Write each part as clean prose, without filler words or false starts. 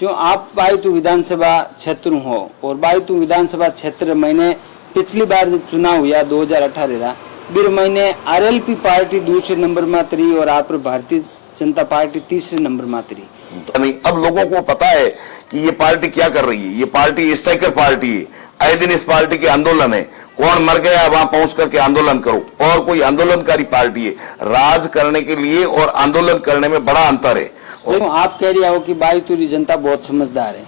जो आप बायतू विधानसभा क्षेत्र हो और बायतू विधानसभा क्षेत्र मैंने पिछली बार जब चुनाव हुआ 2018 बीर महीने आरएलपी पार्टी दूसरे नंबर में रही और आप भारतीय जनता पार्टी तीसरे नंबर में रही। नहीं, अब लोगों को पता है कि ये पार्टी क्या कर रही है। ये पार्टी स्ट्राइकर पार्टी है। आए दिन इस पार्टी के आंदोलन है। कौन मर गया वहां पहुंच करके आंदोलन करो। और कोई आंदोलनकारी पार्टी है। राज करने के लिए और आंदोलन करने में बड़ा अंतर है। और आप कह रही हो कि बायतूरी जनता बहुत समझदार है,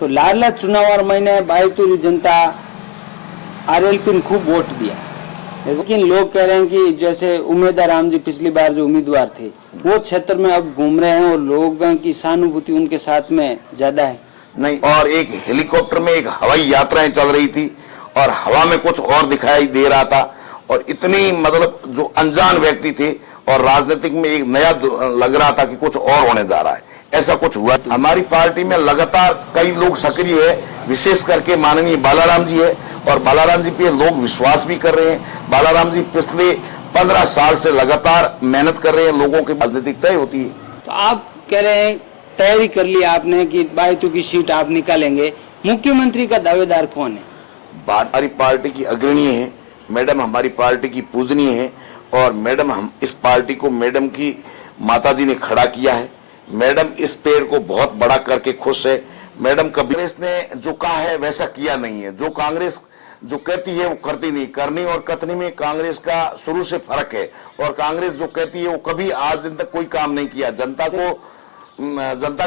तो लाडला चुनाव और मैंने बायतूरी जनता आरएलपी ने खूब वोट दिया, लेकिन लोग कह रहे हैं कि जैसे उम्मीदवार राम जी पिछली बार जो उम्मीदवार थे वो क्षेत्र में अब घूम रहे हैं और लोगों की सहानुभूति उनके साथ में ज्यादा है। नहीं, और एक हेलीकॉप्टर में एक हवाई यात्राएं चल रही थी और हवा में कुछ और दिखाई दे रहा था और इतनी मतलब जो अनजान व्यक्ति थे और राजनीतिक में एक नया लग रहा था कि कुछ और होने जा रहा है। ऐसा कुछ हुआ। हमारी पार्टी में लगातार कई लोग सक्रिय है, विशेष करके माननीय बालाराम जी है और बालाराम जी पे लोग विश्वास भी कर रहे हैं। बालाराम जी पिछले 15 साल से लगातार मेहनत कर रहे हैं। लोगों की राजनीतिक तय होती है। तो आप कह रहे हैं तैयारी कर ली आपने कि बायतू की सीट आप निकालेंगे, मुख्यमंत्री का दावेदार कौन है? हमारी पार्टी की अग्रणी है मैडम, हमारी पार्टी की पूजनीय है और मैडम हम इस पार्टी को मैडम की माताजी ने खड़ा किया है। मैडम इस पेड़ को बहुत बड़ा करके खुश है। मैडम कभी कांग्रेस ने जो कहा है वैसा किया नहीं है। जो कांग्रेस जो कहती है वो करती नहीं। करनी और कथनी में कांग्रेस का शुरू से फर्क है और कांग्रेस जो कहती है वो कभी आज दिन तक कोई काम नहीं किया। जनता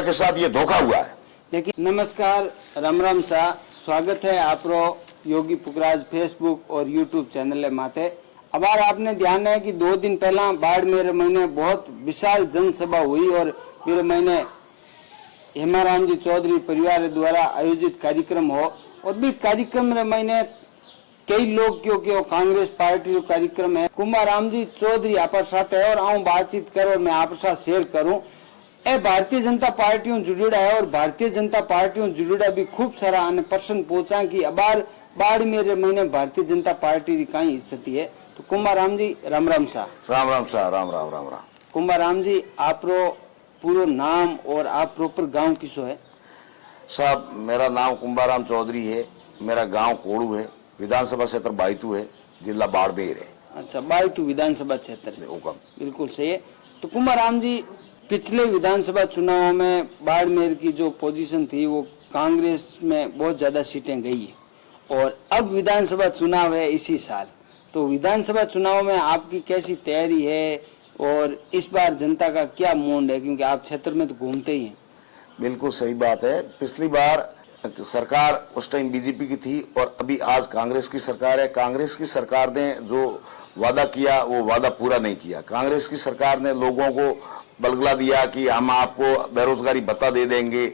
के साथ ये धोखा हुआ है। लेकिन नमस्कार, राम राम सा स्वागत है आपरो योगी पुखराज फेसबुक और यूट्यूब चैनल माथे। अबार आपने ध्यान है कि 2 दिन पहला बाड़मेर महीने बहुत विशाल जनसभा हुई और मेरे महीने हेमाराम जी चौधरी परिवार द्वारा आयोजित कार्यक्रम हो और भी कार्यक्रम में मैंने कई लोग क्योंकि वो कांग्रेस पार्टी जो कार्यक्रम है कुमाराम जी चौधरी आप साथ है और आऊँ बातचीत करो मैं आप साथ शेयर करूं। ए भारतीय जनता पार्टियों जुड़ेड़ा है और भारतीय जनता पार्टियों जुड़ेड़ा भी खूब सारा अन्य प्रश्न पूछा कि अबार बाड़मेर महीने भारतीय जनता पार्टी की कई स्थिति है। तो कुमाराम जी राम राम सा। राम राम सा। राम राम राम राम। कुमाराम जी आपरो पूरा नाम और आप प्रॉपर गांव किसो है? साहब मेरा नाम कुंभाराम चौधरी है। मेरा गांव कोड़ू है। विधानसभा क्षेत्र बायतू है। जिला बाड़मेर है। अच्छा, बायतू विधानसभा क्षेत्र बिल्कुल सही है। तो कुमाराम जी पिछले विधानसभा चुनाव में बाड़मेर की जो पोजीशन थी वो कांग्रेस में बहुत ज्यादा सीटें गई है और अब विधानसभा चुनाव है इसी साल। तो विधानसभा चुनाव में आपकी कैसी तैयारी है और इस बार जनता का क्या मूड है, क्योंकि आप क्षेत्र में तो घूमते ही हैं? बिल्कुल सही बात है। पिछली बार सरकार उस टाइम बीजेपी की थी और अभी आज कांग्रेस की सरकार है। कांग्रेस की सरकार ने जो वादा किया वो वादा पूरा नहीं किया। कांग्रेस की सरकार ने लोगों को बलगला दिया कि हम आपको बेरोजगारी भत्ता दे देंगे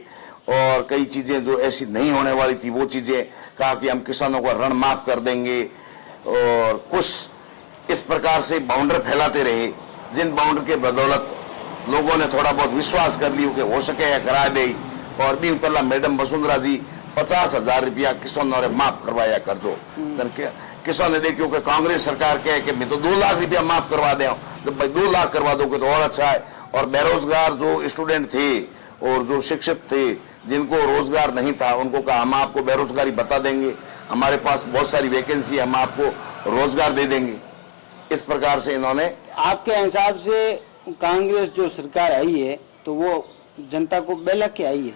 और कई चीजें जो ऐसी नहीं होने वाली थी वो चीजें कहा कि हम किसानों को ऋण माफ कर देंगे और कुछ इस प्रकार से बाउंडर फैलाते रहे, जिन बाउंडर के बदौलत लोगों ने थोड़ा बहुत विश्वास कर लिया कि हो सके या करा दे। और भी उतरला मैडम वसुंधरा जी 50,000 रुपया किसानों ने माफ करवाया कर्जो। किसान ने देखियो कि कांग्रेस सरकार कहे कि मैं तो 2 लाख रुपया माफ करवा दे। जब भाई 2 लाख करवा दोगे तो और अच्छा है। और बेरोजगार जो स्टूडेंट थे और जो शिक्षित थे जिनको रोजगार नहीं था उनको कहा हम आपको बेरोजगारी बता देंगे, हमारे पास बहुत सारी वैकेंसी, हम आपको रोजगार दे देंगे। इस प्रकार से इन्होंने। आपके हिसाब से कांग्रेस जो सरकार आई है तो वो जनता को बेला के आई है?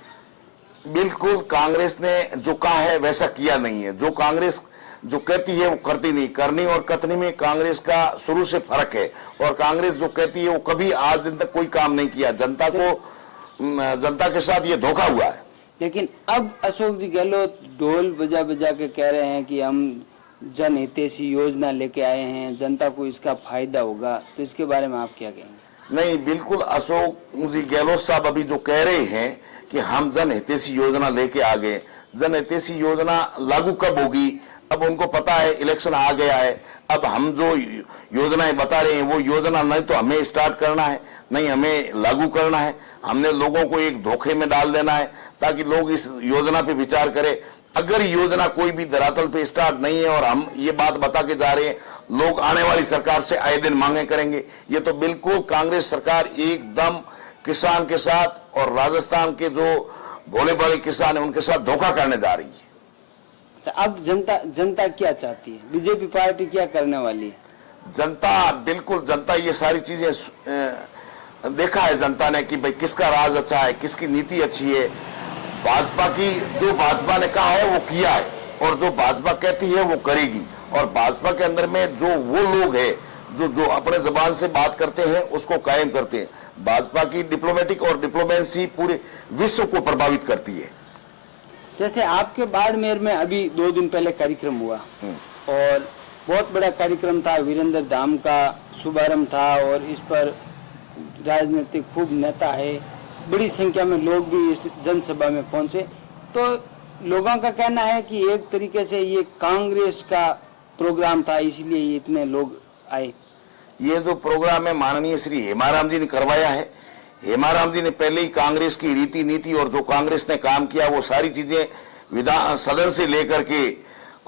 बिल्कुल, कांग्रेस ने जो कहा है वैसा किया नहीं है। जो कांग्रेस जो कहती है वो करती नहीं। करनी और कथनी में कांग्रेस का शुरू से फर्क है और कांग्रेस जो कहती है वो कभी आज दिन तक कोई काम नहीं किया। जनता के साथ ये धोखा हुआ है। लेकिन अब अशोक जी गहलोत ढोल बजा बजा के कह रहे हैं कि हम जन हितैषी योजना लेके आए हैं, जनता को इसका फायदा होगा, तो इसके बारे में आप क्या कहेंगे? नहीं, बिल्कुल अशोक जी गहलोत साहब अभी जो कह रहे हैं कि हम जन हितैषी योजना लेके आ गए। जन हितैषी योजना लागू कब होगी? अब उनको पता है इलेक्शन आ गया है। अब हम जो योजनाएं बता रहे हैं वो योजना नहीं तो हमें स्टार्ट करना है, नहीं हमें लागू करना है। हमने लोगों को एक धोखे में डाल देना है ताकि लोग इस योजना पे विचार करें। अगर योजना कोई भी धरातल पे स्टार्ट नहीं है और हम ये बात बता के जा रहे हैं, लोग आने वाली सरकार से आए दिन मांगे करेंगे। ये तो बिल्कुल कांग्रेस सरकार एकदम किसान के साथ और राजस्थान के जो भोले भाले किसान है उनके साथ धोखा करने जा रही है। अच्छा, अब जनता क्या चाहती है? बीजेपी पार्टी क्या करने वाली है? जनता ये सारी चीजें देखा है जनता ने कि भाई किसका राज अच्छा है, किसकी नीति अच्छी है। भाजपा की जो भाजपा ने कहा है वो किया है और जो भाजपा कहती है वो करेगी। और भाजपा के अंदर में जो वो लोग हैं जो अपने जबान से बात करते हैं उसको कायम करते हैं। भाजपा की डिप्लोमेटिक और डिप्लोमेसी पूरे विश्व को प्रभावित करती है। जैसे आपके बाड़मेर में अभी 2 दिन पहले कार्यक्रम हुआ और बहुत बड़ा कार्यक्रम था, वीरेंद्र धाम का शुभारंभ था और इस पर राजनीतिक खूब नेता है, बड़ी संख्या में लोग भी इस जनसभा में पहुंचे। तो लोगों का कहना है कि एक तरीके से ये कांग्रेस का प्रोग्राम था, इसलिए इतने लोग आए। ये जो प्रोग्राम है माननीय श्री हेमाराम जी ने करवाया है। हेमाराम जी ने पहले ही कांग्रेस की रीति नीति और जो कांग्रेस ने काम किया वो सारी चीजें विधान सदन से लेकर के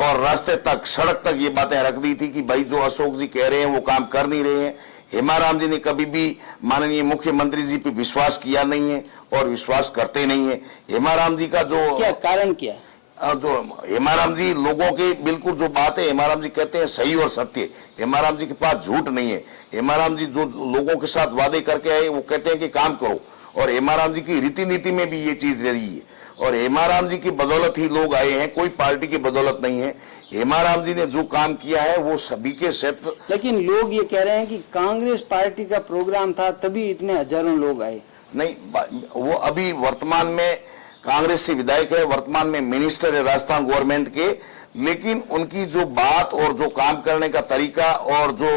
और रास्ते तक, सड़क तक ये बातें रख दी थी कि भाई जो अशोक जी कह रहे हैं वो काम कर नहीं रहे हैं। हेमाराम जी ने कभी भी माननीय मुख्यमंत्री जी पे विश्वास किया नहीं है और विश्वास करते नहीं है। हेमाराम जी का जो क्या कारण क्या है? जो हेमाराम जी लोगों की बिल्कुल जो बात है, हेमाराम जी कहते हैं सही और सत्य। हेमाराम जी के पास झूठ नहीं है। हेमाराम जी जो लोगों के साथ वादे करके आए वो कहते हैं कि काम करो, और हेमाराम जी की रीति नीति में भी ये चीज रही है। और हेमाराम जी की बदौलत ही लोग आए हैं, कोई पार्टी की बदौलत नहीं है। हेमाराम जी ने जो काम किया है वो सभी के क्षेत्र। लेकिन लोग ये कह रहे हैं कि कांग्रेस पार्टी का प्रोग्राम था तभी इतने हजारों लोग आए। नहीं, वो अभी वर्तमान में कांग्रेस से विधायक है, वर्तमान में मिनिस्टर है राजस्थान गवर्नमेंट के, लेकिन उनकी जो बात और जो काम करने का तरीका और जो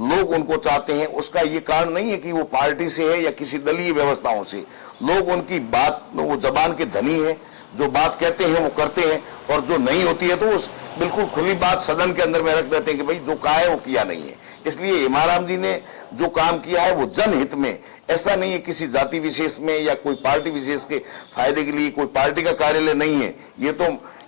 लोग उनको चाहते हैं उसका ये कारण नहीं है कि वो पार्टी से है या किसी दलीय व्यवस्थाओं से। लोग उनकी बात, वो जबान के धनी है, जो बात कहते हैं वो करते हैं, और जो नहीं होती है तो उस बिल्कुल खुली बात सदन के अंदर में रख देते हैं कि भाई जो कहा है वो किया नहीं है। इसलिए हेमाराम जी ने जो काम किया है वो जनहित में, ऐसा नहीं है किसी जाति विशेष में या कोई पार्टी विशेष के फायदे के लिए, कोई पार्टी का कार्यालय नहीं है। ये तो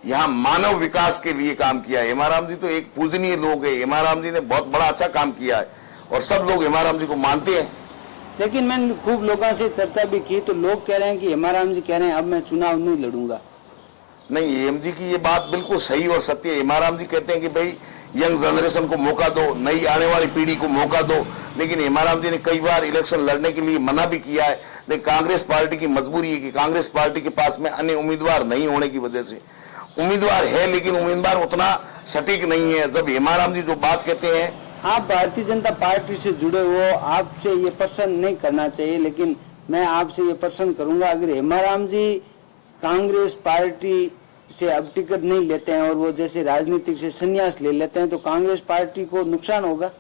यहाँ मानव विकास के लिए काम किया है। हेमाराम जी तो एक पूजनीय लोग है। हेमाराम जी ने बहुत बड़ा अच्छा काम किया है और सब लोग हेमाराम जी को मानते हैं। लेकिन मैंने खूब लोगों से चर्चा भी की तो लोग कह रहे हैं कि हेमाराम जी कह रहे हैं अब मैं चुनाव नहीं लड़ूंगा। नहीं, एम जी की ये बात बिल्कुल सही और सत्य है। हेमाराम जी कहते हैं कि भाई यंग जनरेशन को मौका दो, नई आने वाली पीढ़ी को मौका दो, लेकिन हेमाराम जी ने कई बार इलेक्शन लड़ने के लिए मना भी किया है। लेकिन कांग्रेस पार्टी की मजबूरी है कि कांग्रेस पार्टी के पास में अन्य उम्मीदवार नहीं होने की वजह से, उम्मीदवार है लेकिन उम्मीदवार उतना सटीक नहीं है। जब हेमाराम जी जो बात कहते हैं, आप भारतीय जनता पार्टी से जुड़े हो, आपसे ये प्रश्न नहीं करना चाहिए, लेकिन मैं आपसे ये प्रश्न करूंगा, अगर हेमाराम जी कांग्रेस पार्टी से अब टिकट नहीं लेते हैं और वो जैसे राजनीतिक से संन्यास ले लेते हैं तो कांग्रेस पार्टी को नुकसान होगा?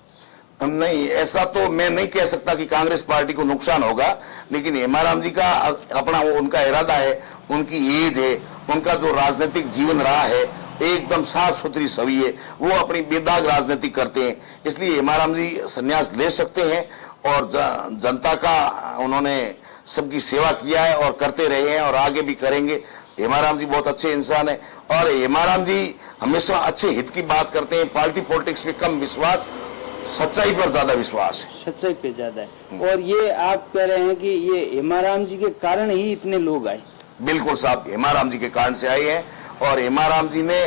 नहीं, ऐसा तो मैं नहीं कह सकता कि कांग्रेस पार्टी को नुकसान होगा, लेकिन हेमाराम जी का अपना उनका इरादा है, उनकी एज है, उनका जो राजनीतिक जीवन रहा है एकदम साफ सुथरी छवि है, वो अपनी बेदाग राजनीति करते हैं। इसलिए हेमाराम जी संन्यास ले सकते हैं और जनता का उन्होंने सबकी सेवा किया है और करते रहे हैं और आगे भी करेंगे। हेमाराम जी बहुत अच्छे इंसान है और हेमाराम जी हमेशा अच्छे हित की बात करते हैं। पार्टी पॉलिटिक्स में कम विश्वास, सच्चाई पर ज्यादा विश्वास है। सच्चाई पे ज्यादा है। और ये आप कह रहे हैं कि ये हेमाराम जी के कारण ही इतने लोग आए? बिल्कुल साहब, हेमाराम जी के कारण से आए हैं। और हेमाराम जी ने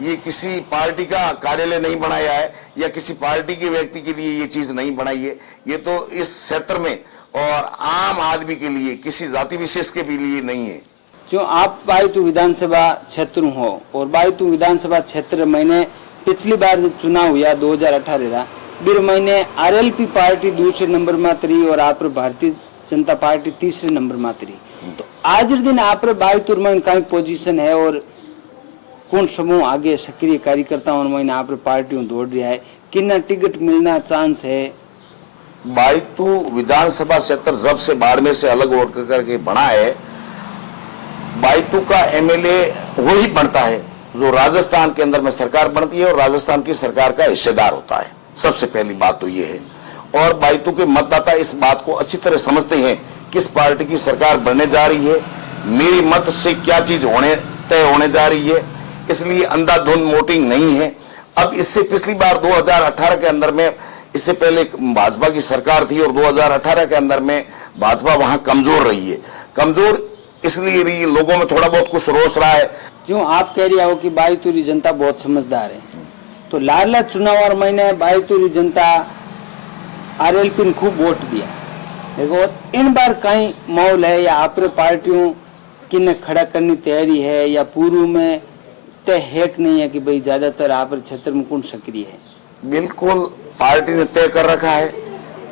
ये किसी पार्टी का कार्यालय नहीं बनाया है या किसी पार्टी के व्यक्ति के लिए ये चीज नहीं बनाई है। ये तो इस क्षेत्र में और आम आदमी के लिए, किसी जाति विशेष के भी लिए नहीं है। जो आप बायतू विधानसभा क्षेत्र हो और बायतू विधानसभा क्षेत्र मैंने पिछली बार जब चुनाव हुआ 2018 बीर महीने आरएलपी पार्टी दूसरे नंबर में रही और आप भारतीय जनता पार्टी तीसरे नंबर में रही। तो आज दिन आप बायतूर में कई पोजीशन है और कौन समूह आगे सक्रिय कार्यकर्ताओं में आप पार्टियों दौड़ रहा है, कितना टिकट मिलना चांस है? बायतू विधानसभा क्षेत्र जब से बाड़मेर से अलग होकर करके बना है, बायतू का एमएलए वही बनता है जो राजस्थान के अंदर में सरकार बनती है और राजस्थान की सरकार का हिस्सेदार होता है। सबसे पहली बात तो ये है। और बायतू के मतदाता इस बात को अच्छी तरह समझते हैं किस पार्टी की सरकार बनने जा रही है, मेरी मत से क्या चीज तय होने जा रही है। इसलिए अंधाधुंध वोटिंग नहीं है। अब इससे पिछली बार 2018 के अंदर में, इससे पहले भाजपा की सरकार थी और 2018 के अंदर में भाजपा वहां कमजोर रही है। कमजोर इसलिए भी लोगों में थोड़ा बहुत कुछ रोष रहा है। जो आप कह रही हो कि बाईतुरी जनता बहुत समझदार है, तो लाडला चुनाव महीने बाईतुरी जनता आरएलपी ने खूब वोट दिया, देखो इन बार कहीं माहौल है या आपरे पार्टियों की ने खड़ा करनी तैयारी है या पूर्व में तय है कि नहीं है कि भाई ज्यादातर आप क्षेत्र में कौन सक्रिय है? बिल्कुल पार्टी ने तय कर रखा है।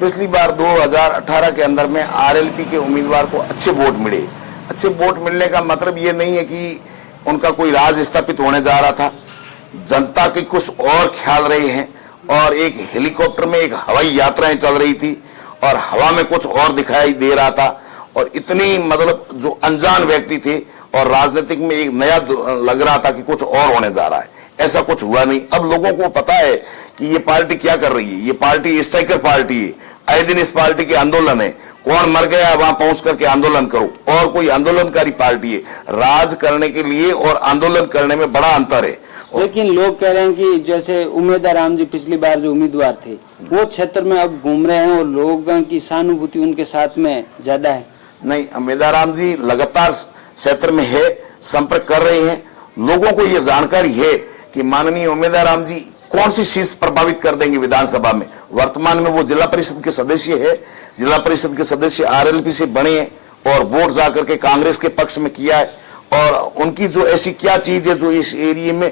पिछली बार 2018 के अंदर में आरएलपी के उम्मीदवार को अच्छे वोट मिले। अच्छे वोट मिलने का मतलब ये नहीं है कि उनका कोई राज स्थापित होने जा रहा था। जनता के कुछ और ख्याल रहे हैं और एक हेलीकॉप्टर में एक हवाई यात्राएं चल रही थी और हवा में कुछ और दिखाई दे रहा था और इतनी मतलब जो अनजान व्यक्ति थे और राजनीतिक में एक नया लग रहा था कि कुछ और होने जा रहा है। ऐसा कुछ हुआ नहीं। अब लोगों को पता है कि ये पार्टी क्या कर रही है। ये पार्टी स्ट्राइकर पार्टी है। आए दिन इस पार्टी के आंदोलन है। कौन मर गया वहां पहुंच करके आंदोलन करो। और कोई आंदोलनकारी पार्टी है। राज करने के लिए और आंदोलन करने में बड़ा अंतर है। लेकिन लोग कह रहे हैं कि जैसे उम्मीदवार राम जी पिछली बार जो उम्मीदवार थे वो क्षेत्र में अब घूम रहे हैं और लोगों की सहानुभूति उनके साथ में ज्यादा है। नहीं, उम्मीदवार जी लगातार क्षेत्र में है, संपर्क कर रहे हैं। लोगों को यह जानकारी है कि माननीय उम्मीदवार जी कौन सी चीज प्रभावित कर देंगे विधानसभा में। वर्तमान में वो जिला परिषद के सदस्य है। जिला परिषद के सदस्य आरएलपी से बने हैं और वोट जाकर के कांग्रेस के पक्ष में किया है। और उनकी जो ऐसी क्या चीज है जो इस एरिया में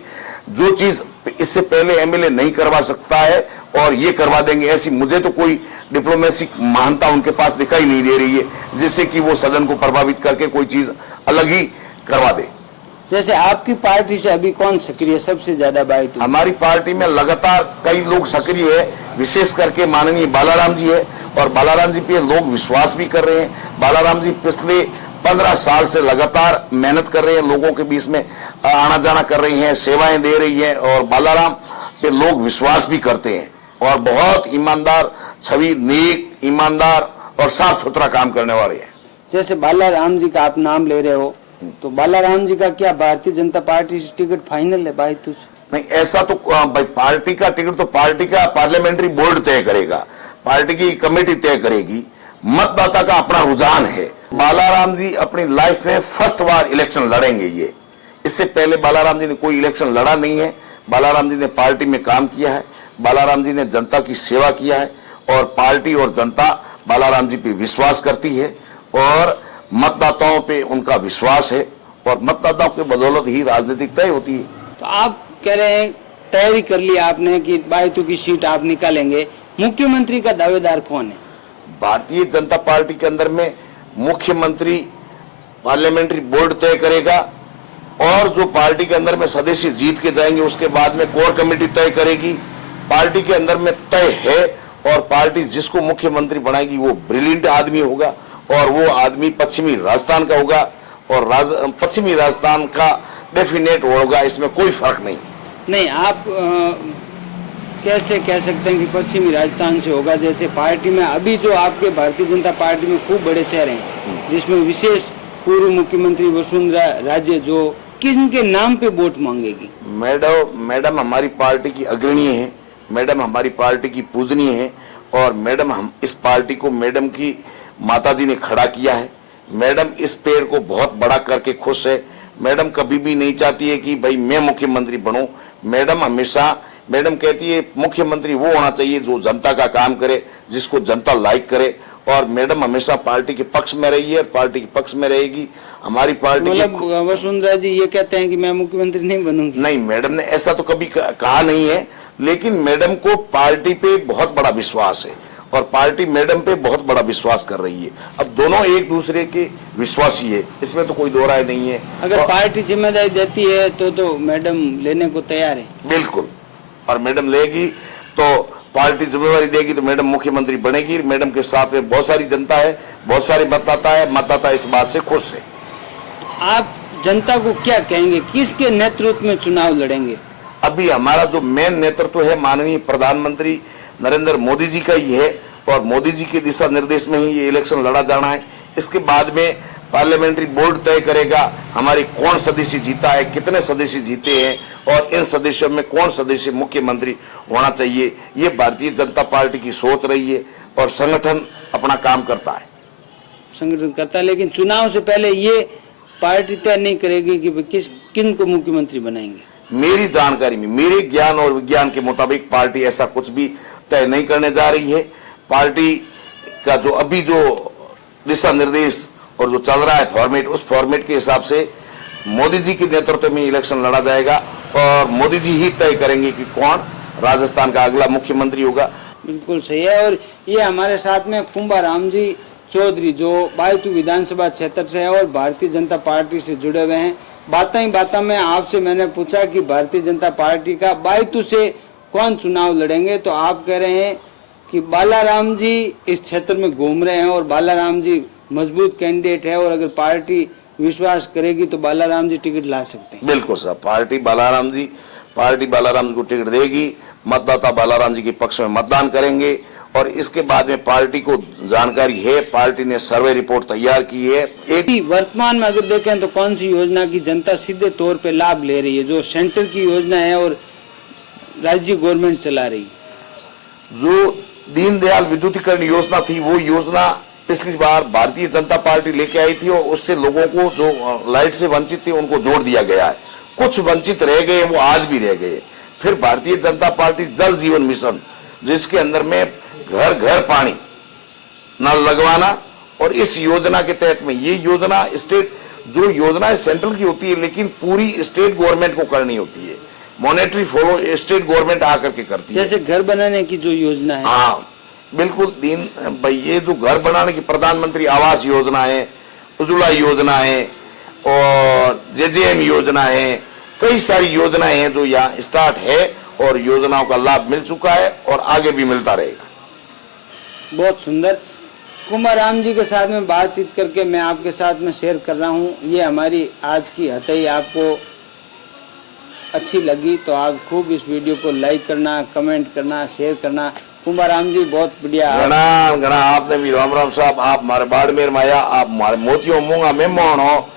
जो चीज इससे पहले एमएलए नहीं करवा सकता है और ये करवा देंगे, ऐसी मुझे तो कोई डिप्लोमेसी महानता उनके पास दिखाई नहीं दे रही है जिससे कि वो सदन को प्रभावित करके कोई चीज अलग ही करवा दे। जैसे आपकी पार्टी से अभी कौन सक्रिय सबसे ज्यादा बाईतुरी? हमारी पार्टी में लगातार कई लोग सक्रिय है, विशेष करके माननीय बालाराम जी है और बालाराम जी पे लोग विश्वास भी कर रहे हैं। बालाराम जी पिछले 15 साल से लगातार मेहनत कर रहे हैं, लोगों के बीच में आना जाना कर रही हैं, सेवाएं दे रही हैं और बालाराम पे लोग विश्वास भी करते हैं और बहुत ईमानदार छवि, नेक, ईमानदार और साफ सुथरा काम करने वाले हैं। जैसे बालाराम जी का आप नाम ले रहे हो, तो बालाराम जी का क्या भारतीय जनता पार्टी से टिकट फाइनल है बाईतुरी? नहीं, ऐसा तो भाई पार्टी का टिकट तो पार्टी का पार्लियामेंट्री बोर्ड तय करेगा, पार्टी की कमेटी तय करेगी। मतदाता का अपना रुझान है। बालाराम जी अपनी लाइफ में फर्स्ट बार इलेक्शन लड़ेंगे। ये इससे पहले बालाराम जी ने कोई इलेक्शन लड़ा नहीं है। बालाराम जी ने पार्टी में काम किया है, बालाराम जी ने जनता की सेवा किया है और पार्टी और जनता बालाराम जी पे विश्वास करती है और मतदाताओं पे उनका विश्वास है और मतदाताओं के बदौलत ही राजनीतिक तय होती है। तो आप कह रहे हैं तैयारी कर ली आपने कि बाईतुरी की सीट आप निकालेंगे। मुख्यमंत्री का दावेदार कौन है? भारतीय जनता पार्टी के अंदर में मुख्यमंत्री पार्लियामेंट्री बोर्ड तय करेगा और जो पार्टी के अंदर में सदस्य जीत के जाएंगे उसके बाद में कोर कमेटी तय करेगी। पार्टी के अंदर में तय है और पार्टी जिसको मुख्यमंत्री बनाएगी वो ब्रिलियंट आदमी होगा और वो आदमी पश्चिमी राजस्थान का होगा और पश्चिमी राजस्थान का डेफिनेट होगा, इसमें कोई फर्क नहीं। आप कैसे कह सकते हैं कि पश्चिमी राजस्थान से होगा? जैसे पार्टी में अभी जो आपके भारतीय जनता पार्टी में खूब बड़े चेहरे हैं जिसमें विशेष पूर्व मुख्यमंत्री वसुंधरा राजे जो किनके नाम पे वोट मांगेगी? मैडम हमारी पार्टी की अग्रणी है, मैडम हमारी पार्टी की पूजनीय है और मैडम हम इस पार्टी को मैडम की माताजी ने खड़ा किया है। मैडम इस पेड़ को बहुत बड़ा करके खुश है। मैडम कभी भी नहीं चाहती है कि भाई मैं मुख्यमंत्री बनूं। मैडम कहती है मुख्यमंत्री वो होना चाहिए जो जनता का काम करे, जिसको जनता लाइक करे और मैडम हमेशा पार्टी के पक्ष में रही है, पार्टी के पक्ष में रहेगी। हमारी पार्टी मतलब वसुंधरा जी ये कहते हैं कि मैं मुख्यमंत्री नहीं बनूंगी? नहीं, मैडम ने ऐसा तो कभी कहा नहीं है, लेकिन मैडम को पार्टी पे बहुत बड़ा विश्वास है और पार्टी मैडम पे बहुत बड़ा विश्वास कर रही है। अब दोनों एक दूसरे के विश्वासी है, इसमें तो कोई दो राय नहीं है। अगर पार्टी जिम्मेदारी देती है तो मैडम लेने को तैयार है? बिल्कुल, और मैडम लेगी तो पार्टी जिम्मेवारी देगी तो मैडम मुख्यमंत्री बनेगी। मैडम के साथ में बहुत सारी जनता है, बहुत सारे मतदाता है, मतदाता इस बात से खुश है। आप जनता को क्या कहेंगे, किसके नेतृत्व में चुनाव लड़ेंगे? अभी हमारा जो मेन नेतृत्व है माननीय प्रधानमंत्री नरेंद्र मोदी जी का ही है और मोदी जी के दिशा निर्देश में ही ये इलेक्शन लड़ा जाना है। इसके बाद में पार्लियामेंट्री बोर्ड तय करेगा हमारी कौन सदस्य जीता है, कितने सदस्य जीते हैं और इन सदस्यों में कौन सदस्य मुख्यमंत्री होना चाहिए। ये भारतीय जनता पार्टी की सोच रही है और संगठन अपना काम करता है। संगठन करता है, लेकिन चुनाव से पहले ये पार्टी तय नहीं करेगी कि वे किन को मुख्यमंत्री बनाएंगे? मेरी जानकारी में, मेरे ज्ञान और विज्ञान के मुताबिक पार्टी ऐसा कुछ भी तय नहीं करने जा रही है। पार्टी का जो अभी जो दिशा निर्देश और जो चल रहा है फॉर्मेट, उस फॉर्मेट के हिसाब से मोदी जी के नेतृत्व में इलेक्शन लड़ा जाएगा और मोदी जी ही तय करेंगे कि कौन राजस्थान का अगला मुख्यमंत्री होगा। बिल्कुल सही है। और ये हमारे साथ में कुंभाराम जी चौधरी जो बायतू विधानसभा क्षेत्र से है और भारतीय जनता पार्टी से जुड़े हुए हैं। बातें ही बातें में आपसे मैंने पूछा कि भारतीय जनता पार्टी का बायतू से कौन चुनाव लड़ेंगे, तो आप कह रहे हैं कि बालाराम जी इस क्षेत्र में घूम रहे हैं और बालाराम जी मजबूत कैंडिडेट है और अगर पार्टी विश्वास करेगी तो बालाराम जी टिकट ला सकते हैं। बिल्कुल सर, पार्टी बालाराम जी को टिकट देगी, मतदाता बालाराम जी के पक्ष में मतदान करेंगे। और इसके बाद में पार्टी को जानकारी है, पार्टी ने सर्वे रिपोर्ट तैयार की है। एक वर्तमान में अगर देखें तो कौन सी योजना की जनता सीधे तौर पे लाभ ले रही है, जो सेंटर की योजना है और राज्य गवर्नमेंट चला रही है? जो दीनदयाल विद्युतीकरण योजना थी, वो योजना पिछली बार भारतीय जनता पार्टी लेके आई थी और उससे लोगों को जो लाइट से वंचित थे उनको जोड़ दिया गया है। कुछ वंचित रह गए, वो आज भी रह गए। फिर भारतीय जनता पार्टी जल जीवन मिशन, जिसके अंदर में घर घर पानी नल लगवाना, और इस योजना के तहत में ये योजना स्टेट, जो योजना सेंट्रल की होती है लेकिन पूरी स्टेट गवर्नमेंट को करनी होती है। मॉनेटरी फॉलो स्टेट गवर्नमेंट आकर के करती है। जैसे घर बनाने की जो योजना है। हाँ बिल्कुल, भाई ये जो घर बनाने की प्रधानमंत्री आवास योजना है, उज्ज्वला योजना है और जेजेएम योजना है, कई सारी योजनाएं हैं जो यहाँ स्टार्ट है और योजनाओं का लाभ मिल चुका है और आगे भी मिलता रहेगा। बहुत सुंदर। कुंभाराम जी के साथ में बातचीत करके मैं आपके साथ में शेयर कर रहा हूँ। ये हमारी आज की हथई आपको अच्छी लगी तो आप खूब इस वीडियो को लाइक करना, कमेंट करना, शेयर करना। कुंभाराम जी बहुत बढ़िया। घना आपने भी राम राम साहब, आप हमारे बाड़मेर में आया, आप हमारे मोतियों मूंगा मेहमान हो।